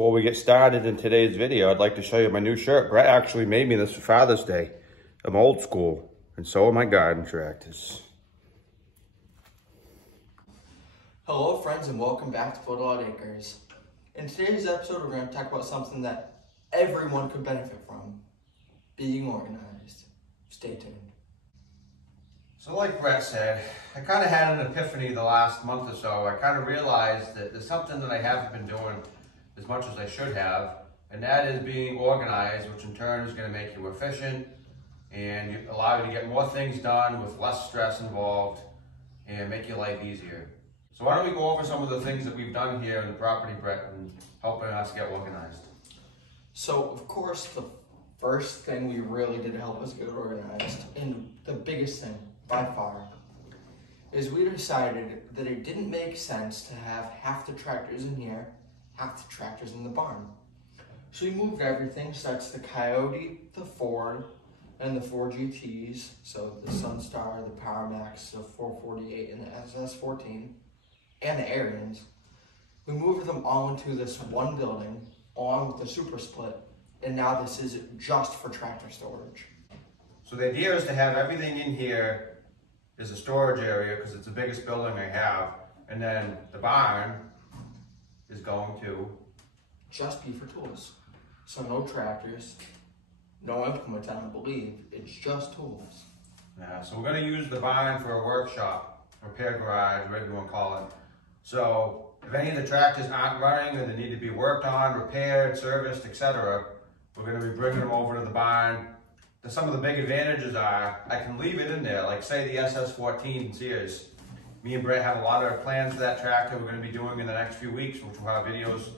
Before we get started in today's video, I'd like to show you my new shirt. Brett actually made me this for Father's Day. I'm old school, and so are my garden tractors. Hello friends, and welcome back to Photo Out Acres. In today's episode, we're going to talk about something that everyone could benefit from: being organized. Stay tuned. So like Brett said, I kind of had an epiphany the last month or so. I kind of realized that there's something that I haven't been doing as much as I should have, and that is being organized, which in turn is going to make you efficient and allow you to get more things done with less stress involved and make your life easier. So why don't we go over some of the things that we've done here in the property, Brett, and helping us get organized. So of course, the first thing we really did to help us get organized, and the biggest thing by far, is we decided that it didn't make sense to have half the tractors in here, half the tractors in the barn. So we moved everything, so that's the Coyote, the Ford, and the 4 GTs, so the Sunstar, the Power Max, the 448, and the SS14, and the Ariens. We moved them all into this one building, along with the Super Split, and now this is just for tractor storage. So the idea is to have everything in here is a storage area because it's the biggest building I have, and then the barn is going to just be for tools. So no tractors, no implements, I don't believe. It's just tools. Yeah, so we're going to use the barn for a workshop, repair garage, whatever you want to call it. So if any of the tractors aren't running or they need to be worked on, repaired, serviced, etc., we're going to be bringing them over to the barn. Some of the big advantages are I can leave it in there, like say the SS14 Sears. Me and Brett have a lot of plans for that tractor we're going to be doing in the next few weeks, which will have videos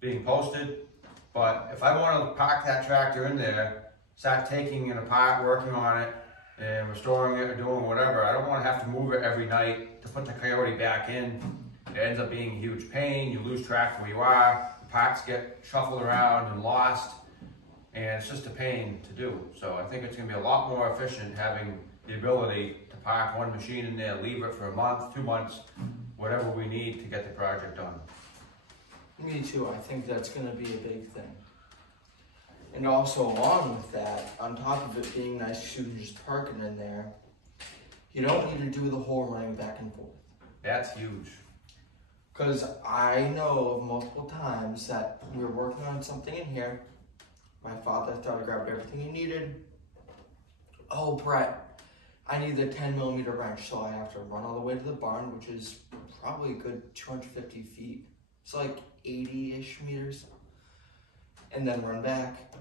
being posted. But if I want to park that tractor in there, start taking it apart, working on it, and restoring it or doing whatever, I don't want to have to move it every night to put the Coyote back in. It ends up being a huge pain. You lose track of where you are. The parts get shuffled around and lost, and it's just a pain to do. So I think it's going to be a lot more efficient having the ability to park one machine in there, leave it for a month, 2 months, whatever we need to get the project done. Me too. I think that's going to be a big thing. And also along with that, on top of it being nice to just parking in there, you don't need to do the whole running back and forth. That's huge. Because I know of multiple times that we were working on something in here. My father thought I grabbed everything he needed. Oh, Brett, I need the 10mm wrench, so I have to run all the way to the barn, which is probably a good 250 feet. It's like 80-ish meters. And then run back.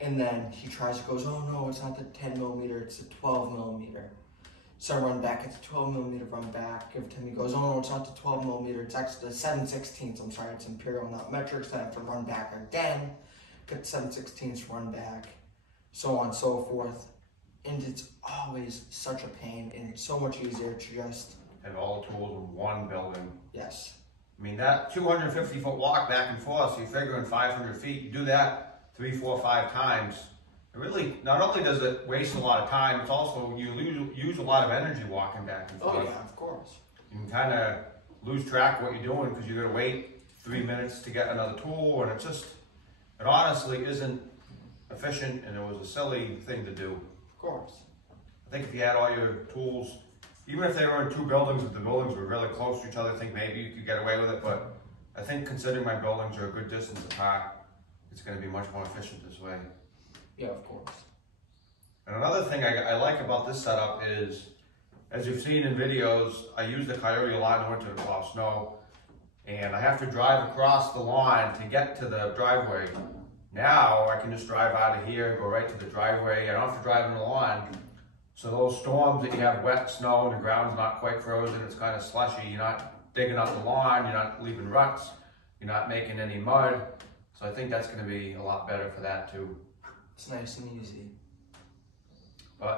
And then he goes, oh no, it's not the 10mm, it's the 12mm. So I run back, it's a 12mm, run back, give it to him. He goes, oh no, it's not the 12mm, it's actually the 7/16. I'm sorry, it's imperial, not metric. So I have to run back again, get 7/16, run back, so on and so forth. And it's always such a pain, and it's so much easier to just have all the tools in one building. Yes. I mean, that 250-foot walk back and forth, so you're figuring 500 feet, you do that 3, 4, 5 times. It really, not only does it waste a lot of time, it's also, you use a lot of energy walking back and forth. Oh yeah, of course. You can kind of lose track of what you're doing because you're going to wait 3 minutes to get another tool, and it honestly isn't efficient, and it was a silly thing to do. Of course. I think if you had all your tools, even if they were in 2 buildings, if the buildings were really close to each other, I think maybe you could get away with it, but I think considering my buildings are a good distance apart, it's going to be much more efficient this way. Yeah, of course. And another thing I like about this setup is, as you've seen in videos, I use the Coyote a lot in the winter to plow snow, and I have to drive across the lawn to get to the driveway. Now I can just drive out of here, go right to the driveway. I don't have to drive in the lawn. So those storms that you have wet snow and the ground's not quite frozen, it's kind of slushy, you're not digging up the lawn, you're not leaving ruts, you're not making any mud. So I think that's going to be a lot better for that too. It's nice and easy.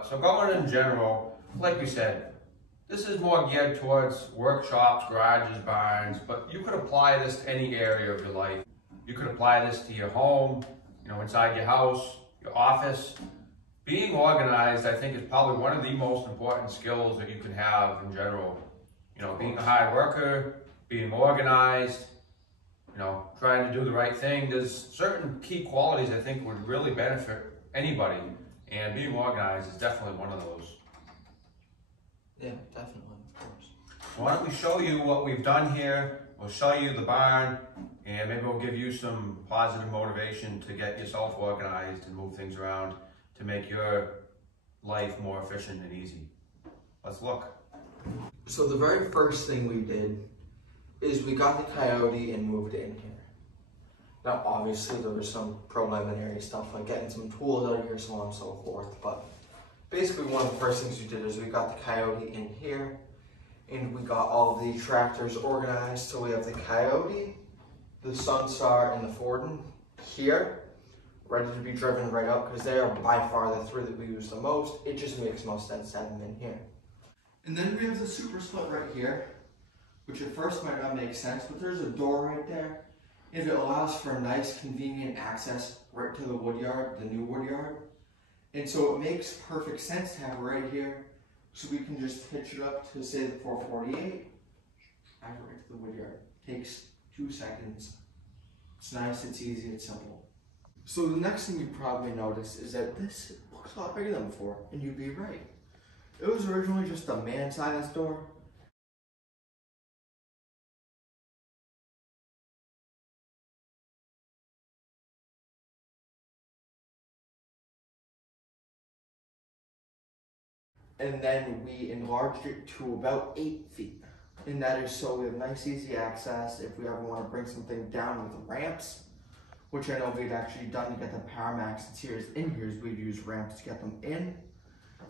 So going in general, like we said, this is more geared towards workshops, garages, barns, but you could apply this to any area of your life. You could apply this to your home, inside your house, your office. Being organized, I think, is probably one of the most important skills that you can have in general. Being a hard worker, being organized, you know, trying to do the right thing. There's certain key qualities I think would really benefit anybody, and being organized is definitely one of those. Yeah, definitely, of course. So why don't we show you what we've done here? We'll show you the barn, and maybe we'll give you some positive motivation to get yourself organized and move things around to make your life more efficient and easy. Let's look. So the very first thing we did is we got the Coyote and moved it in here. Now obviously there was some preliminary stuff like getting some tools out of here, so on and so forth, but basically one of the first things we did is we got the Coyote in here and we got all of the tractors organized. So we have the Coyote, the Sunstar, and the Forden here, ready to be driven right up because they are by far the three that we use the most. It just makes most sense to have them in here. And then we have the Super Split right here, which at first might not make sense, but there's a door right there. And it allows for nice, convenient access right to the woodyard, the new woodyard. And so it makes perfect sense to have it right here. So we can just hitch it up to say the 448, drive it right to the woodyard. Takes 2 seconds. It's nice, it's easy, it's simple. So the next thing you probably notice is that this looks a lot bigger than before, and you'd be right. It was originally just a man-sized door. And then we enlarged it to about 8 feet. And that is so we have nice easy access if we ever want to bring something down with ramps, which I know we've actually done to get the Powermax and Series in here, is we'd use ramps to get them in.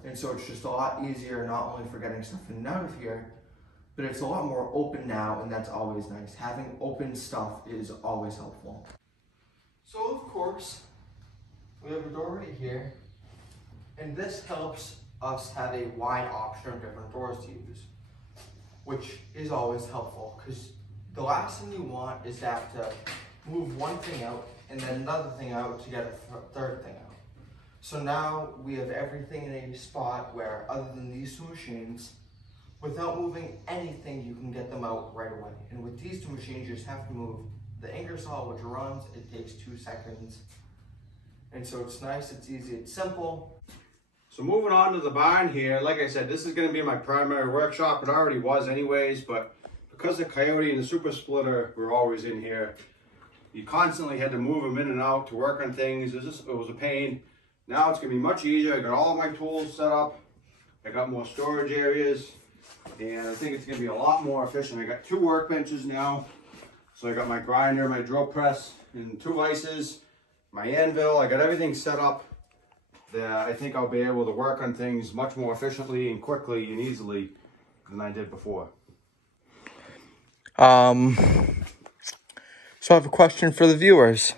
And so it's just a lot easier, not only for getting stuff in and out of here, but it's a lot more open now, and that's always nice. Having open stuff is always helpful. So of course, we have a door right here, and this helps us have a wide option of different doors to use, which is always helpful, because the last thing you want is to have to move one thing out and then another thing out to get a third thing out. So now we have everything in a spot where, other than these two machines, without moving anything, you can get them out right away. And with these two machines, you just have to move the Ingersoll, which runs, it takes 2 seconds. And so it's nice, it's easy, it's simple. So moving on to the barn here, like I said, this is going to be my primary workshop. It already was anyways, but because the Coyote and the Super Splitter were always in here, you constantly had to move them in and out to work on things. It was a pain. Now it's going to be much easier. I got all my tools set up. I got more storage areas, and I think it's going to be a lot more efficient. I got 2 workbenches now. So I got my grinder, my drill press, and 2 vices, my anvil. I got everything set up that I think I'll be able to work on things much more efficiently and quickly and easily than I did before. So I have a question for the viewers.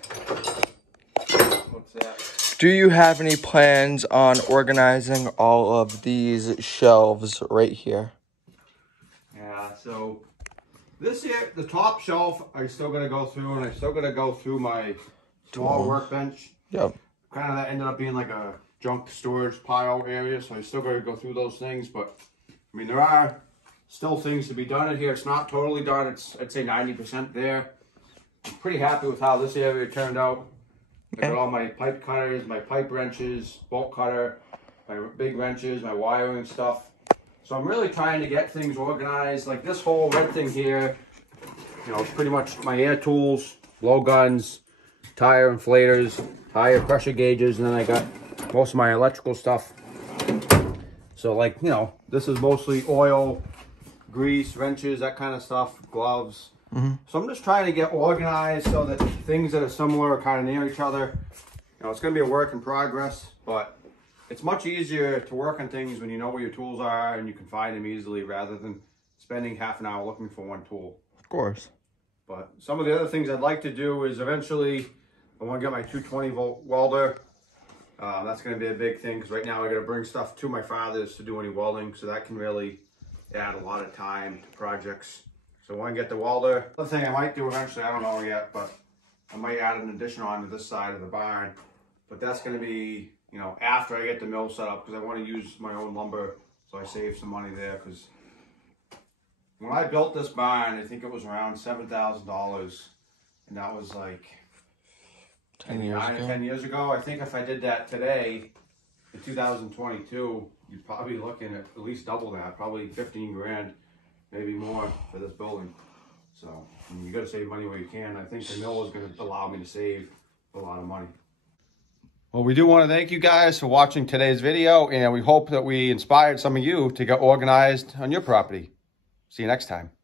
What's that? Do you have any plans on organizing all of these shelves right here? Yeah, so this here, the top shelf, I still got to go through, and I still got to go through my small workbench. Yep. Kind of that ended up being like a junk storage pile area, so I still got to go through those things. But I mean, there are still things to be done in here. It's not totally done. It's, I'd say, 90% there. I'm pretty happy with how this area turned out. I got all my pipe cutters, my pipe wrenches, bolt cutter, my big wrenches, my wiring stuff. So I'm really trying to get things organized. Like this whole red thing here, you know, it's pretty much my air tools, blow guns, tire inflators, tire pressure gauges, and then I got most of my electrical stuff. So like, you know, this is mostly oil, grease, wrenches, that kind of stuff, gloves. So I'm just trying to get organized so that things that are similar are kind of near each other. You know, it's going to be a work in progress, but it's much easier to work on things when you know where your tools are and you can find them easily rather than spending half an hour looking for one tool. Of course. But some of the other things I'd like to do is eventually I want to get my 220 volt welder. That's going to be a big thing because right now I got to bring stuff to my father's to do any welding, so that can really add a lot of time to projects. So I want to get the welder. Another thing I might do eventually, I don't know yet, but I might add an addition onto this side of the barn. But that's going to be, you know, after I get the mill set up, because I want to use my own lumber, so I save some money there. Because when I built this barn, I think it was around $7,000, And that was like 10 years ago. 10 years ago. I think if I did that today, in 2022, you'd probably be looking at least double that, probably 15 grand, maybe more for this building. So you got to save money where you can. I think the mill is going to allow me to save a lot of money. Well, we do want to thank you guys for watching today's video, and we hope that we inspired some of you to get organized on your property. See you next time.